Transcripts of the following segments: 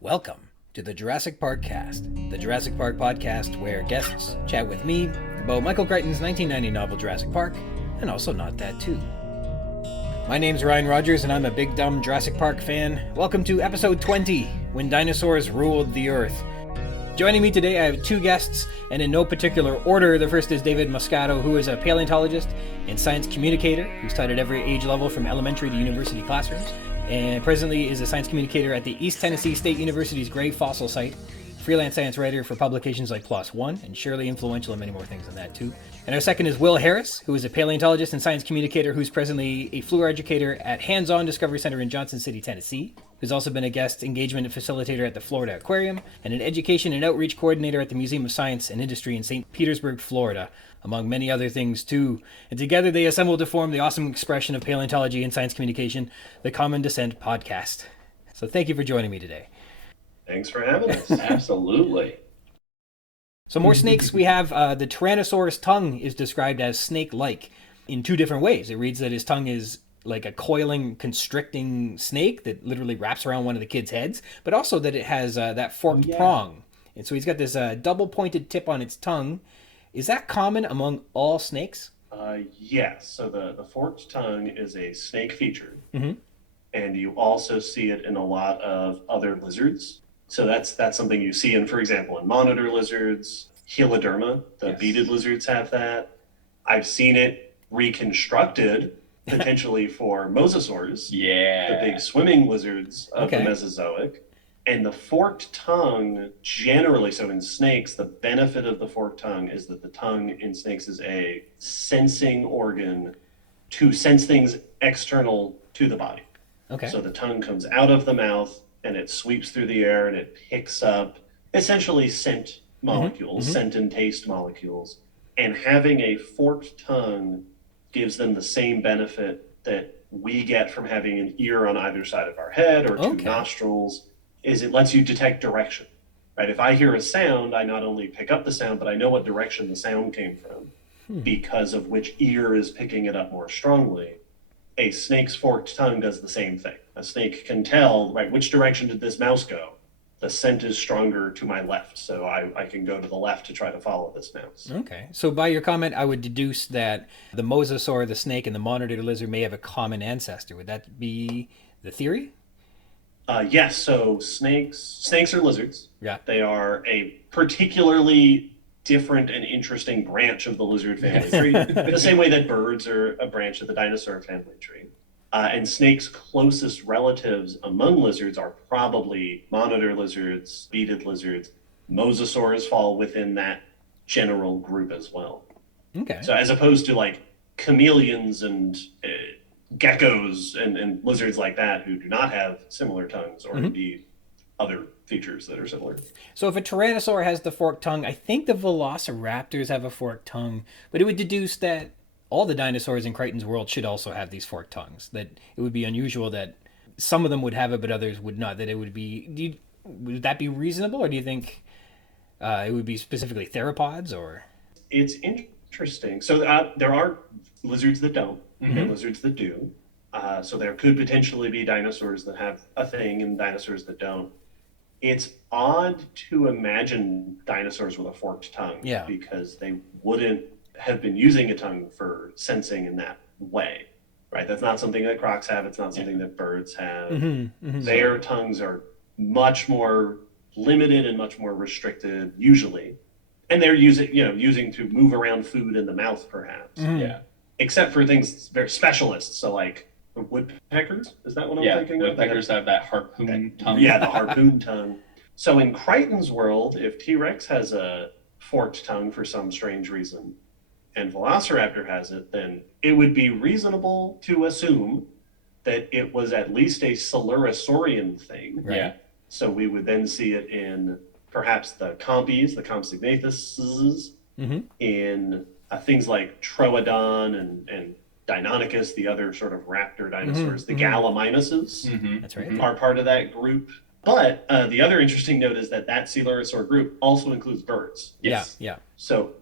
Welcome to the Jurassic Park-Cast, the Jurassic Park podcast where guests chat with me about Michael Crichton's 1990 novel Jurassic Park, and also Not That Too. My name's Ryan Rogers, and I'm a big dumb Jurassic Park fan. Welcome to episode 20, When Dinosaurs Ruled the Earth. Joining me today, I have two guests, and in no particular order. The first is David Moscato, who is a paleontologist and science communicator who's taught at every age level from elementary to university classrooms, and presently is a science communicator at the East Tennessee State University's Grave Fossil Site, freelance science writer for publications like PLOS ONE, and surely influential in many more things than that too. And our second is Will Harris, who is a paleontologist and science communicator who's presently a fluor educator at Hands-On Discovery Center in Johnson City, Tennessee, who's also been a guest engagement facilitator at the Florida Aquarium, and an education and outreach coordinator at the Museum of Science and Industry in St. Petersburg, Florida, among many other things too. And together they assembled to form the awesome expression of paleontology and science communication, the Common Descent Podcast. So thank you for joining me today. Thanks for having us. Absolutely. So more snakes. We have the Tyrannosaurus tongue is described as snake-like in two different ways. It reads that his tongue is like a coiling, constricting snake that literally wraps around one of the kids' heads, but also that it has that forked prong. And so he's got this double-pointed tip on its tongue. Is that common among all snakes? Yes. So the forked tongue is a snake feature. Mm-hmm. And you also see it in a lot of other lizards. So that's something you see in, for example, in monitor lizards, Heloderma, the beaded lizards have that. I've seen it reconstructed potentially for mosasaurs, the big swimming lizards of the Mesozoic. And the forked tongue generally, so in snakes, the benefit of the forked tongue is that the tongue in snakes is a sensing organ to sense things external to the body. Okay. So the tongue comes out of the mouth and it sweeps through the air and it picks up essentially scent molecules, scent and taste molecules. And having a forked tongue gives them the same benefit that we get from having an ear on either side of our head or two nostrils, is it lets you detect direction, right? If I hear a sound, I not only pick up the sound, but I know what direction the sound came from because of which ear is picking it up more strongly. A snake's forked tongue does the same thing. A snake can tell, right, which direction did this mouse go? The scent is stronger to my left, so I can go to the left to try to follow this mouse. Okay. So by your comment, I would deduce that the mosasaur, the snake, and the monitor lizard may have a common ancestor. Would that be the theory? Yes, so snakes are lizards. Yeah. They are a particularly different and interesting branch of the lizard family tree, the same way that birds are a branch of the dinosaur family tree. And snakes' closest relatives among lizards are probably monitor lizards, beaded lizards. Mosasaurs fall within that general group as well. Okay. So as opposed to like chameleons and geckos and lizards like that who do not have similar tongues or indeed other features that are similar. So if a tyrannosaur has the forked tongue, I think the velociraptors have a forked tongue, but it would deduce that all the dinosaurs in Crichton's world should also have these forked tongues. That it would be unusual that some of them would have it, but others would not. That it would be. Would that be reasonable, or do you think it would be specifically theropods? Or it's interesting. So there are lizards that don't, and lizards that do. So there could potentially be dinosaurs that have a thing and dinosaurs that don't. It's odd to imagine dinosaurs with a forked tongue because they wouldn't have been using a tongue for sensing in that way, right? That's not something that crocs have. It's not something that birds have. Their tongues are much more limited and much more restricted usually. And they're using to move around food in the mouth perhaps. Except for things very specialists. So like woodpeckers, is that what I'm thinking of? Woodpeckers have that harpoon tongue. Yeah, the harpoon tongue. So in Crichton's world, if T-Rex has a forked tongue for some strange reason, and Velociraptor has it, then it would be reasonable to assume that it was at least a Silurisaurian thing. Right. Yeah. So we would then see it in perhaps the Compies, the Compsognathus, in things like Troodon and Deinonychus, the other sort of raptor dinosaurs. The Gallimimuses That's right. are part of that group. But the other interesting note is that Coelurosaur group also includes birds. Yes. Yeah. So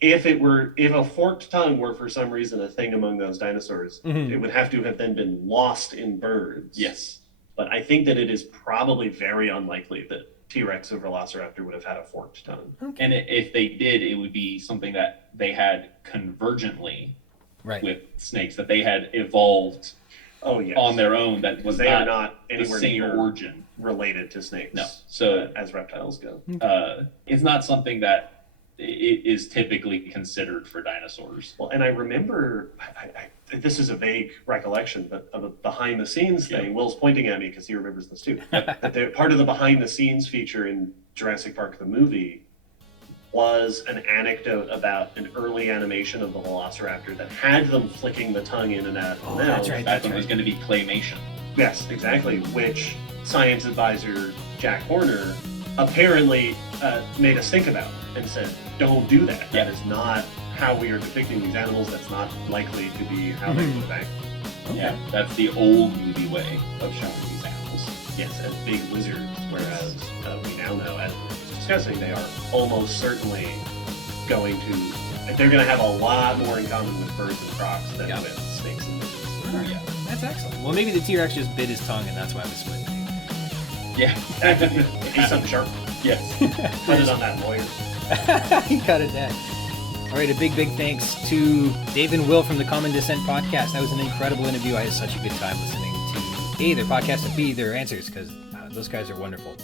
if a forked tongue were for some reason a thing among those dinosaurs, it would have to have then been lost in birds. Yes. But I think that it is probably very unlikely that T-Rex or Velociraptor would have had a forked tongue. Okay. And if they did, it would be something that they had convergently Right. with snakes, that they had evolved Oh yes. on their own. That was They are not not the anywhere same near origin. related to snakes. No. So as reptiles go. it's not something that is typically considered for dinosaurs. Well, and I remember, this is a vague recollection, but of a behind the scenes thing. Will's pointing at me because he remembers this too. That part of the behind the scenes feature in Jurassic Park the movie was an anecdote about an early animation of the Velociraptor that had them flicking the tongue in and out of the mouth. That's right. That one was going to be claymation. Yes, exactly. Which science advisor Jack Horner apparently made us think about and said, "Don't do that. Yeah. That is not how we are depicting these animals. That's not likely to be how they would act." Yeah, that's the old movie way of showing these animals. Yes, as big lizards, whereas we now know, as we were just discussing, they are almost certainly going to. They're going to have a lot more in common with birds and crocs than with snakes and lizards. Oh, yeah. That's excellent. Well, maybe the T-Rex just bit his tongue, and that's why it was split. Yeah. Do something sharp. Yes. Put it on that lawyer. He cut it down. All right, a big thanks to Dave and Will from the Common Descent podcast. That was an incredible interview. I had such a good time listening to A, their podcast, and B, their answers, because those guys are wonderful.